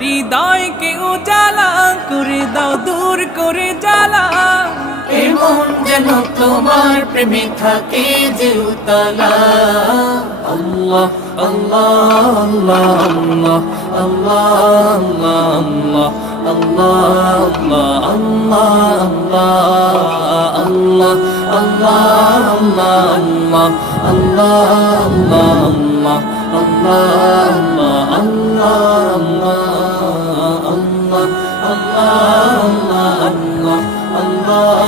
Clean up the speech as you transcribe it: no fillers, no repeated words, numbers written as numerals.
হৃদয়কে উজালা করে দাও, দূর করে জ্বালা। এমন যেন তোমার প্রেমে থাকে যে উতলা। আল্লাহ আল্লাহ আল্লাহ আল্লাহ আল্লাহ আল্লাহ আল্লাহ আল্লাহ আল্লাহ আল্লাহ আল্লাহ আল্লাহ আল্লাহ আল্লাহ আল্লাহ আল্লাহ আল্লাহ আল্লাহ